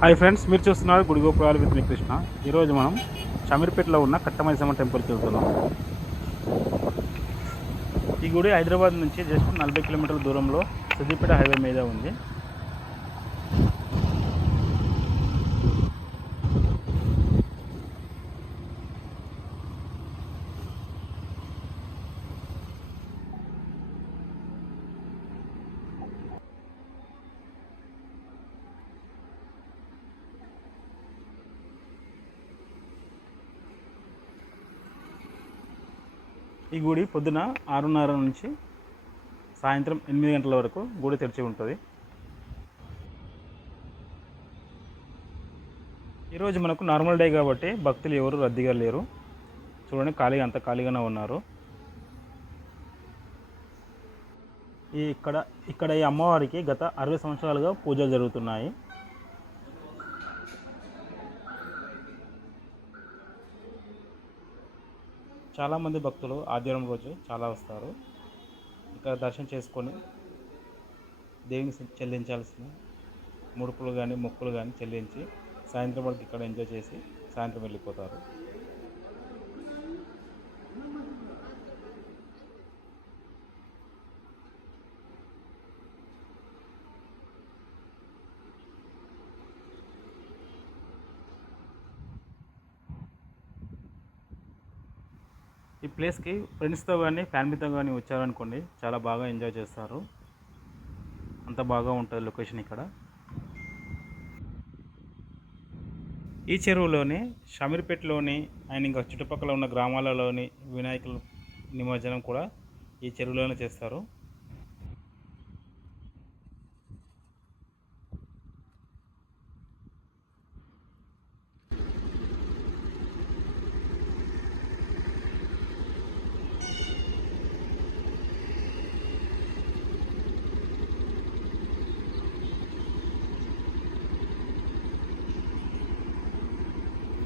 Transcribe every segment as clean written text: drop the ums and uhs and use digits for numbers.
Hi friends, మీరు చూస్తున్నారు గుడిగోపురాలు with me Krishna. ఈరోజు మనం షమీర్పేటలో ఉన్న కట్టమైసమ్మ టెంపుల్కి వెళ్తున్నాం. ఈ గుడి హైదరాబాద్ నుంచి జస్ట్ 40 కిలోమీటర్ల దూరంలో సిద్దిపేట హైవే మీద ఉంది. ఈ గుడి పొద్దున 6:30 నుంచి సాయంత్రం 8 గంటల వరకు గుడి తెరిచి ఉంటుంది. ఈరోజు మనకు నార్మల్ డే కాబట్టి భక్తులు ఎవరు రద్దీగా లేరు. చూడండి, అంత ఖాళీగానే ఉన్నారు. ఇక్కడ ఈ అమ్మవారికి గత 60 సంవత్సరాలుగా పూజలు జరుగుతున్నాయి. చాలామంది భక్తులు ఆదివారం రోజు చాలా వస్తారు. ఇక్కడ దర్శనం చేసుకొని దేవునికి చెల్లించాల్సిన ముడుపులు కానీ మొక్కులు కానీ చెల్లించి సాయంత్రం వరకు ఇక్కడ ఎంజాయ్ చేసి సాయంత్రం వెళ్ళిపోతారు. ఈ ప్లేస్కి ఫ్రెండ్స్తో కానీ ఫ్యామిలీతో కానీ వచ్చారనుకోండి, చాలా బాగా ఎంజాయ్ చేస్తారు. అంత బాగా ఉంటుంది లొకేషన్ ఇక్కడ. ఈ చెరువులోనే షమీర్పేటలోని అండ్ ఇంకా చుట్టుపక్కల ఉన్న గ్రామాలలోని వినాయకుల నిమజ్జనం కూడా ఈ చెరువులోనే చేస్తారు.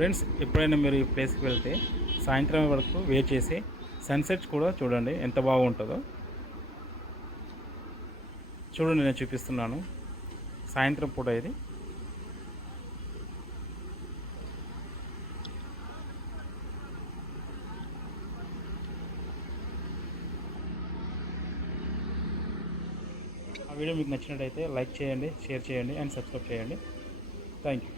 ఫ్రెండ్స్, ఎప్పుడైనా మీరు ఈ ప్లేస్కి వెళ్తే సాయంత్రం వరకు వెయిట్ చేసి సన్సెట్ కూడా చూడండి, ఎంత బాగుంటుందో. చూడండి, నేను చూపిస్తున్నాను. సాయంత్రం పూట ఇది. ఆ వీడియో మీకు నచ్చినట్టయితే లైక్ చేయండి, షేర్ చేయండి అండ్ సబ్స్క్రైబ్ చేయండి. Thank you.